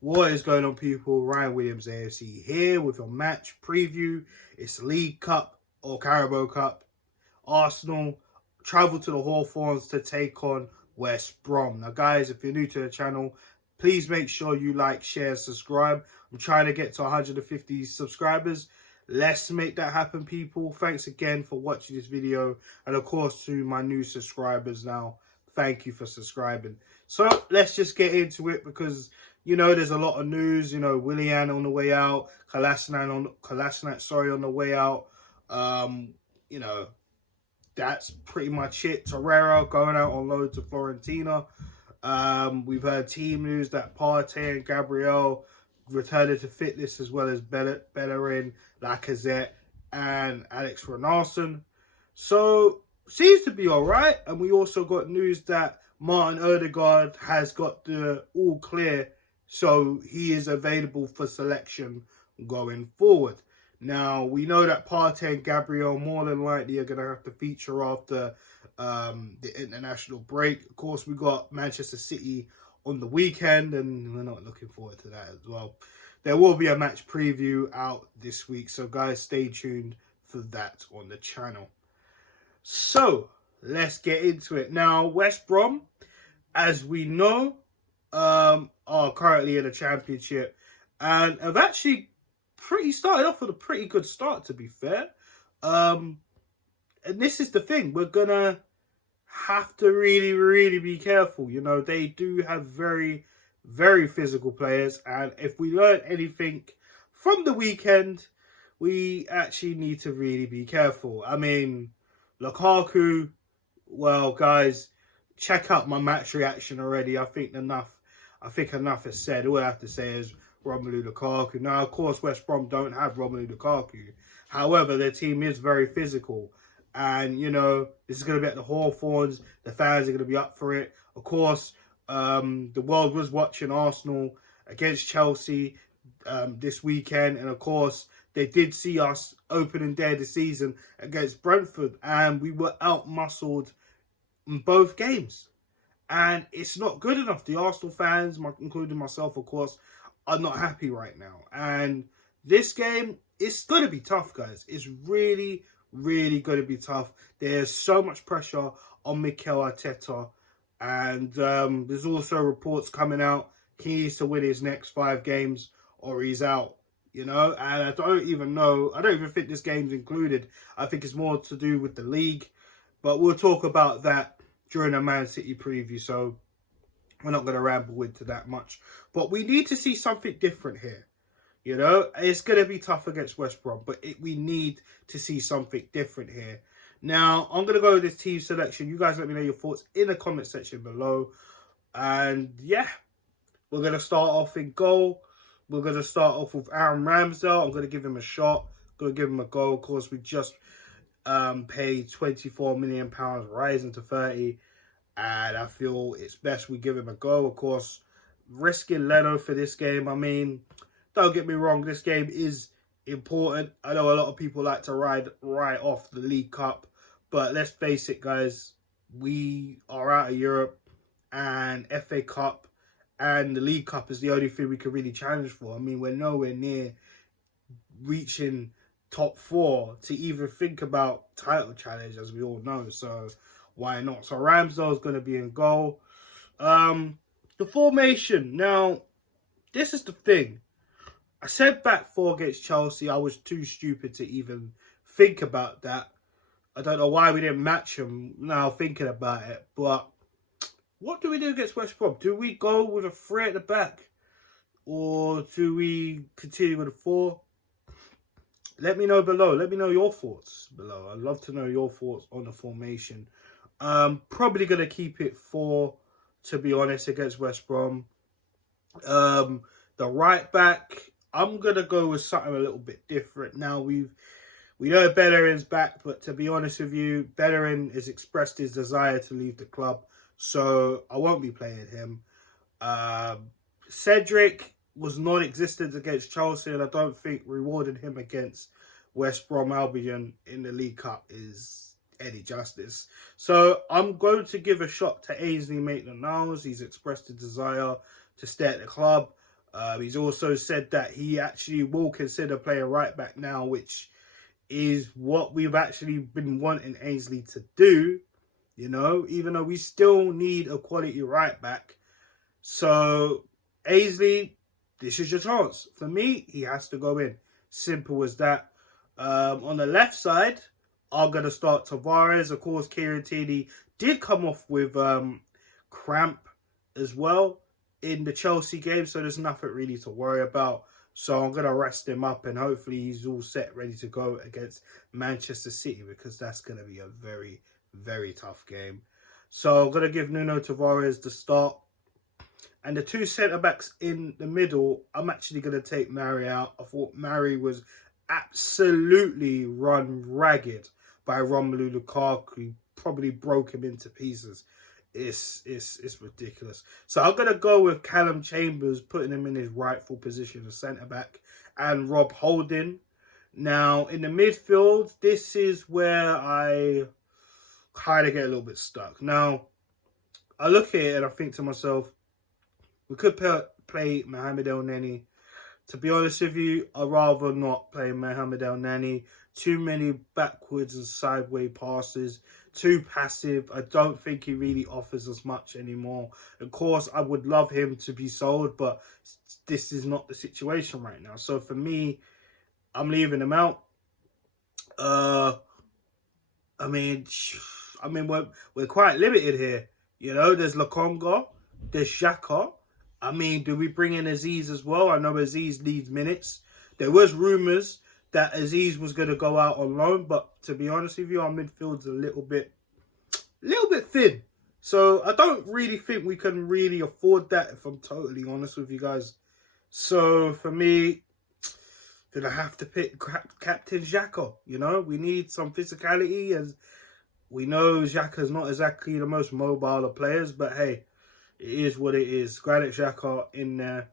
What is going on, people? Ryan Williams AFC here with your match preview. It's League Cup or Carabao Cup. Arsenal travel to the Hawthorns to take on West Brom. Now, guys, if you're new to the channel, please make sure you like, share, subscribe. I'm trying to get to 150 subscribers. Let's make that happen, people. Thanks again for watching this video. And, of course, to my new subscribers now, thank you for subscribing. So, let's just get into it because, you know, there's a lot of news. You know, Willian on the way out, Kolasinac on the way out. You know, that's pretty much it. Torreira going out on loan to Fiorentina. We've heard team news that Partey and Gabriel returned to fitness, as well as Bellerin, Lacazette, and Alex Renarson. So, seems to be all right. And we also got news that Martin Odegaard has got the all clear, so he is available for selection going forward. Now, we know that Partey and Gabriel more than likely are going to have to feature after the international break. Of course, we got Manchester City on the weekend, and we're not looking forward to that as well. There will be a match preview out this week, so guys, stay tuned for that on the channel. So, let's get into it. Now, West Brom, as we know, are currently in the Championship and have actually started off with a pretty good start, to be fair. And this is the thing, we're gonna have to really be careful. You know, they do have very physical players, and if we learn anything from the weekend, we actually need to really be careful. I mean, Lukaku, well, guys, check out my match reaction already. I think enough is said. All I have to say is Romelu Lukaku. Now, of course, West Brom don't have Romelu Lukaku. However, their team is very physical. And, you know, this is going to be at the Hawthorns. The fans are going to be up for it. Of course, the world was watching Arsenal against Chelsea this weekend. And, of course, they did see us opening day of the season against Brentford. And we were out-muscled in both games. And it's not good enough. The Arsenal fans, including myself, of course, are not happy right now. And this game, it's going to be tough, guys. It's really going to be tough. There's so much pressure on Mikel Arteta. And there's also reports coming out. He needs to win his next 5 games or he's out. You know, and I don't even think this game's included. I think it's more to do with the league. But we'll talk about that during the Man City preview, so we're not going to ramble into that much. But we need to see something different here. You know, it's going to be tough against West Brom, but we need to see something different here. Now, I'm going to go with this team selection. You guys let me know your thoughts in the comment section below. And yeah, we're going to start off in goal. We're going to start off with Aaron Ramsdale. I'm going to give him a shot. I'm going to give him a goal. Of course, we just paid £24 million, rising to 30, and I feel it's best we give him a go. Of course, risking Leno for this game, I mean, don't get me wrong, this game is important. I know a lot of people like to ride off the League Cup, but let's face it, guys, we are out of Europe, and FA Cup and the League Cup is the only thing we can really challenge for. I mean, we're nowhere near reaching top 4 to even think about title challenge, as we all know. So why not? So Ramsdale is going to be in goal. The formation. Now, this is the thing. I said back 4 against Chelsea, I was too stupid to even think about that. I don't know why we didn't match them now thinking about it. But what do we do against West Brom? Do we go with a 3 at the back? Or do we continue with a 4? Let me know below. Let me know your thoughts below. I'd love to know your thoughts on the formation. Probably going to keep it 4, to be honest, against West Brom. The right back, I'm going to go with something a little bit different. Now, we know Bellerin's back, but to be honest with you, Bellerin has expressed his desire to leave the club, so I won't be playing him. Cedric was non-existent against Chelsea, and I don't think rewarding him against West Brom Albion in the League Cup is any justice. So I'm going to give a shot to Ainsley Maitland-Niles. He's expressed a desire to stay at the club. He's also said that he actually will consider playing right back now, which is what we've actually been wanting Ainsley to do, you know, even though we still need a quality right back. So, Ainsley, this is your chance. For me, he has to go in. Simple as that. On the left side, I'm going to start Tavares. Of course, Kieran Tierney did come off with cramp as well in the Chelsea game, so there's nothing really to worry about. So I'm going to rest him up, and hopefully he's all set, ready to go against Manchester City, because that's going to be a very, very tough game. So I'm going to give Nuno Tavares the start. And the two centre-backs in the middle, I'm actually going to take Mari out. I thought Mari was absolutely run ragged by Romelu Lukaku. Probably broke him into pieces. It's ridiculous. So I'm going to go with Callum Chambers, putting him in his rightful position as centre-back, and Rob Holding. Now, in the midfield, this is where I kind of get a little bit stuck. Now, I look at it and I think to myself, we could play Mohamed Elneny. To be honest with you, I'd rather not play Mohamed Elneny. Too many backwards and sideways passes. Too passive. I don't think he really offers us much anymore. Of course, I would love him to be sold, but this is not the situation right now. So for me, I'm leaving him out. I mean, we're quite limited here. You know, there's Lokonga, there's Xhaka. I mean, do we bring in Aziz as well? I know Aziz needs minutes. There was rumours that Aziz was going to go out on loan, but to be honest with you, our midfield's a little bit thin. So I don't really think we can really afford that, if I'm totally honest with you guys. So for me, gonna have to pick Captain Xhaka. You know, we need some physicality, as we know Xhaka's not exactly the most mobile of players, but hey, it is what it is. Granit Xhaka in there.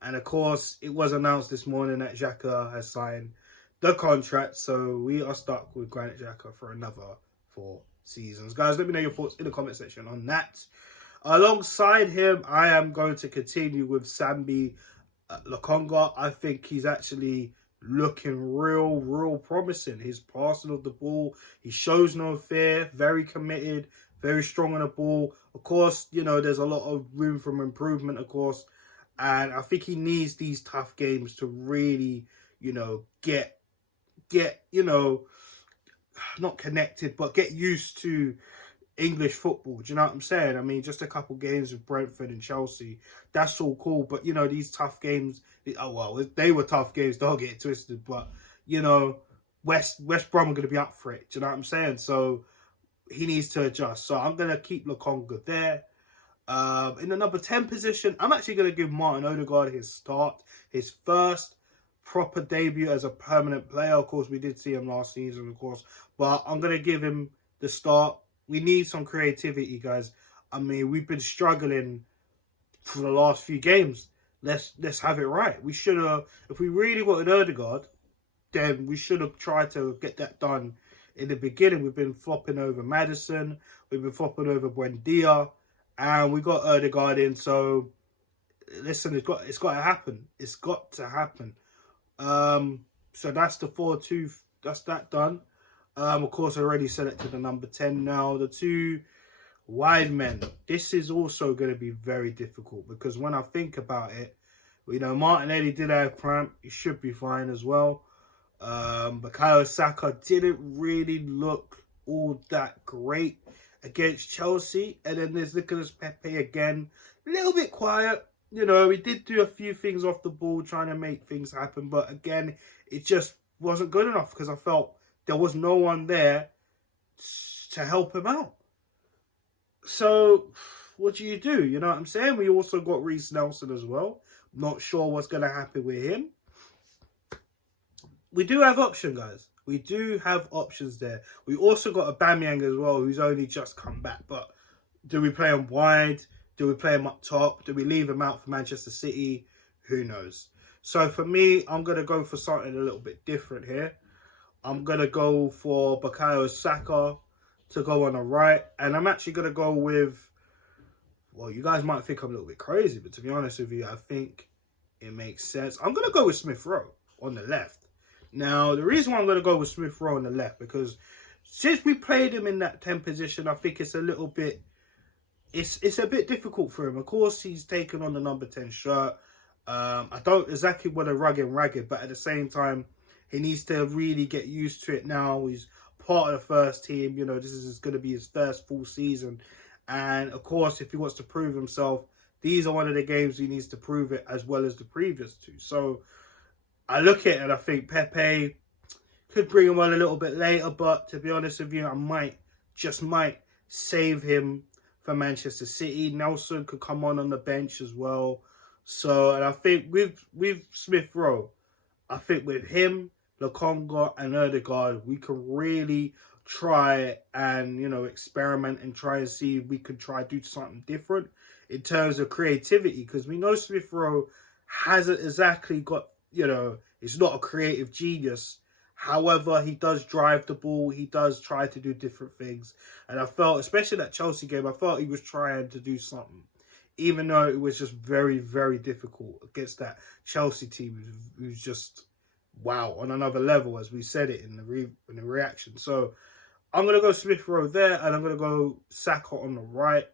And of course, it was announced this morning that Xhaka has signed the contract. So we are stuck with Granit Xhaka for another 4 seasons. Guys, let me know your thoughts in the comment section on that. Alongside him, I am going to continue with Sambi Lokonga. I think he's actually looking real promising. His passing of the ball, he shows no fear, very committed, very strong on the ball. Of course, you know, there's a lot of room for improvement, of course. And I think he needs these tough games to really, you know, get you know, not connected, but get used to English football. Do you know what I'm saying? I mean, just a couple games with Brentford and Chelsea, that's all cool. But, you know, these tough games, oh, well, they were tough games, don't get it twisted. But, you know, West Brom are going to be up for it. Do you know what I'm saying? So he needs to adjust. So I'm going to keep Lokonga there. In the number 10 position, I'm actually going to give Martin Odegaard his start. His first proper debut as a permanent player. Of course, we did see him last season, of course. But I'm going to give him the start. We need some creativity, guys. I mean, we've been struggling for the last few games. Let's have it right. We should have, if we really wanted Odegaard, then we should have tried to get that done in the beginning. We've been flopping over Maddison. We've been flopping over Buendia. And we got Odegaard in. So, listen, it's got to happen. It's got to happen. So that's the 4-2. That's that done. Of course, I already selected the number 10 now. The 2 wide men. This is also going to be very difficult, because when I think about it, you know, Martinelli did have cramp. He should be fine as well. Bukayo Saka didn't really look all that great against Chelsea. And then there's Nicolas Pepe again. A little bit quiet. You know, he did do a few things off the ball, trying to make things happen. But again, it just wasn't good enough, because I felt there was no one there to help him out. So, what do? You know what I'm saying? We also got Reece Nelson as well. Not sure what's going to happen with him. We do have options, guys. We do have options there. We also got Aubameyang as well, who's only just come back. But do we play him wide? Do we play him up top? Do we leave him out for Manchester City? Who knows? So for me, I'm going to go for something a little bit different here. I'm going to go for Bukayo Saka to go on the right. And I'm actually going to go with, well, you guys might think I'm a little bit crazy, but to be honest with you, I think It makes sense. I'm going to go with Smith Rowe on the left. Now, the reason why I'm going to go with Smith Rowe on the left, because since we played him in that 10 position, I think it's a little bit, it's a bit difficult for him. Of course, he's taken on the number 10 shirt. I don't exactly want to rug him ragged, but at the same time, he needs to really get used to it now. He's part of the first team. You know, this is going to be his first full season. And of course, if he wants to prove himself, these are one of the games he needs to prove it, as well as the previous two. So I look at it and I think Pepe could bring him on a little bit later, but to be honest with you, I might save him for Manchester City. Nelson could come on the bench as well. So, and I think with Smith Rowe, I think with him, Lokonga and Ødegaard, we can really try and, you know, experiment and try and see if we can try to do something different in terms of creativity, because we know Smith Rowe hasn't exactly got, you know, he's not a creative genius. However, he does drive the ball. He does try to do different things. And I felt, especially that Chelsea game, I felt he was trying to do something, even though it was just very, very difficult against that Chelsea team, who's just, wow, on another level, as we said it in the reaction. So I'm going to go Smith Rowe there, and I'm going to go Saka on the right.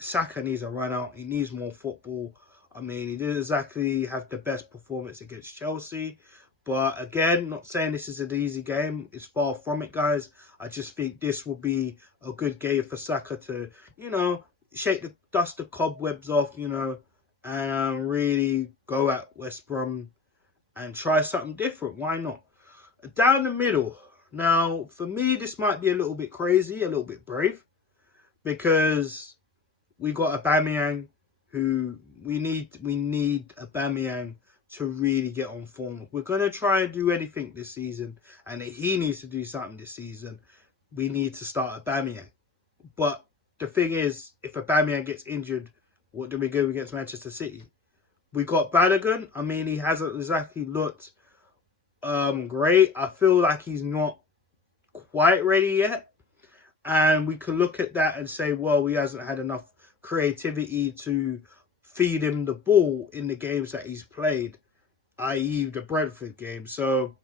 Saka needs a run out. He needs more football. I mean, he didn't exactly have the best performance against Chelsea. But again, not saying this is an easy game. It's far from it, guys. I just think this will be a good game for Saka to, you know, dust the cobwebs off, you know, and really go at West Brom and try something different. Why not? Down the middle. Now, for me, this might be a little bit crazy, a little bit brave, because we got Aubameyang, who we need Aubameyang to really get on form. We're going to try and do anything this season, and he needs to do something this season. We need to start Aubameyang. But the thing is, if Aubameyang gets injured, what do we do against Manchester City? We got Balogun. I mean, he hasn't exactly looked great. I feel like he's not quite ready yet. And we could look at that and say, well, he hasn't had enough creativity to feed him the ball in the games that he's played, i.e. the Brentford game. So,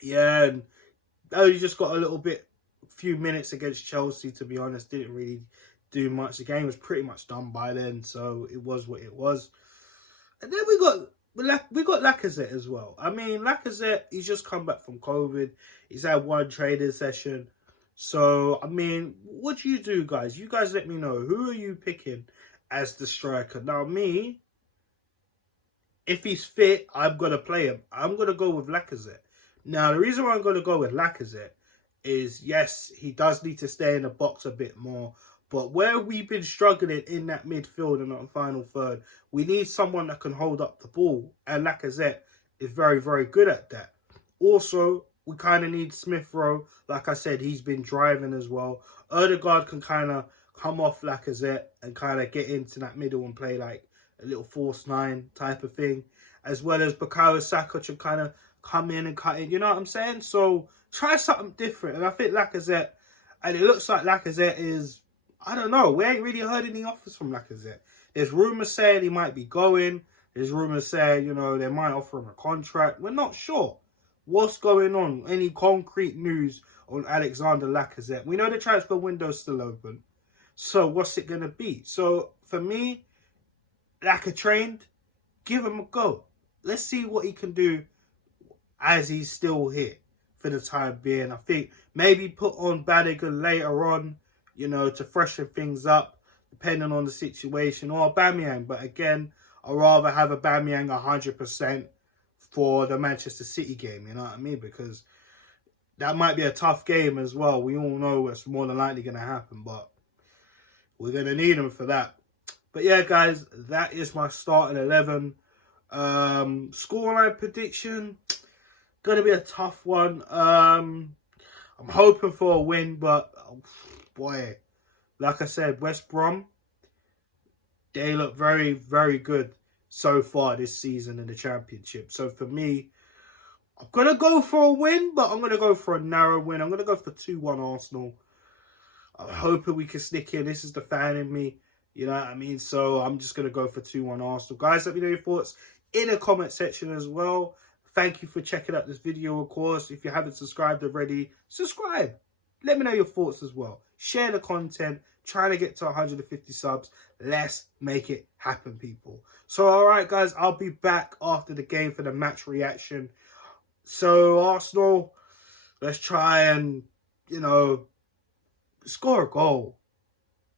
yeah, and he just got a few minutes against Chelsea, to be honest. Didn't really do much. The game was pretty much done by then, so it was what it was. And then we got Lacazette as well. I mean, Lacazette, he's just come back from COVID. He's had one training session. So, I mean, what do you do, guys? You guys let me know. Who are you picking as the striker? Now, me, if he's fit, I'm going to play him. I'm going to go with Lacazette. Now, the reason why I'm going to go with Lacazette is, yes, he does need to stay in the box a bit more. But where we've been struggling in that midfield and that final third, we need someone that can hold up the ball. And Lacazette is very, very good at that. Also, we kind of need Smith Rowe. Like I said, he's been driving as well. Ødegaard can kind of come off Lacazette and kind of get into that middle and play like a little false nine type of thing. As well as Bukayo Saka should kind of come in and cut in. You know what I'm saying? So try something different. And I think Lacazette, and it looks like Lacazette is, I don't know, we ain't really heard any offers from Lacazette. There's rumours saying he might be going. There's rumours saying, you know, they might offer him a contract. We're not sure what's going on. Any concrete news on Alexander Lacazette? We know the transfer window's still open. So what's it going to be? So for me, Lacazette trained, give him a go. Let's see what he can do as he's still here for the time being. I think maybe put on Balogun later on, you know, to freshen things up, depending on the situation, or Aubameyang. But again, I'd rather have Aubameyang 100% for the Manchester City game, you know what I mean? Because that might be a tough game as well. We all know what's more than likely going to happen, but we're going to need him for that. But yeah, guys, that is my starting 11. Scoreline prediction, going to be a tough one. I'm hoping for a win, but oh, boy, like I said, West Brom, they look very, very good so far this season in the Championship. So for me, I'm going to go for a win, but I'm going to go for a narrow win. I'm going to go for 2-1 Arsenal. I'm hoping we can sneak in. This is the fan in me. You know what I mean? So I'm just going to go for 2-1 Arsenal. Guys, let me know your thoughts in the comment section as well. Thank you for checking out this video, of course. If you haven't subscribed already, subscribe. Let me know your thoughts as well. Share the content. Trying to get to 150 subs. Let's make it happen, people. So, all right, guys, I'll be back after the game for the match reaction. So, Arsenal, let's try and, you know, score a goal.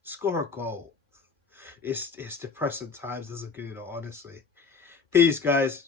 Score a goal. It's depressing times as a Gooner, honestly. Peace, guys.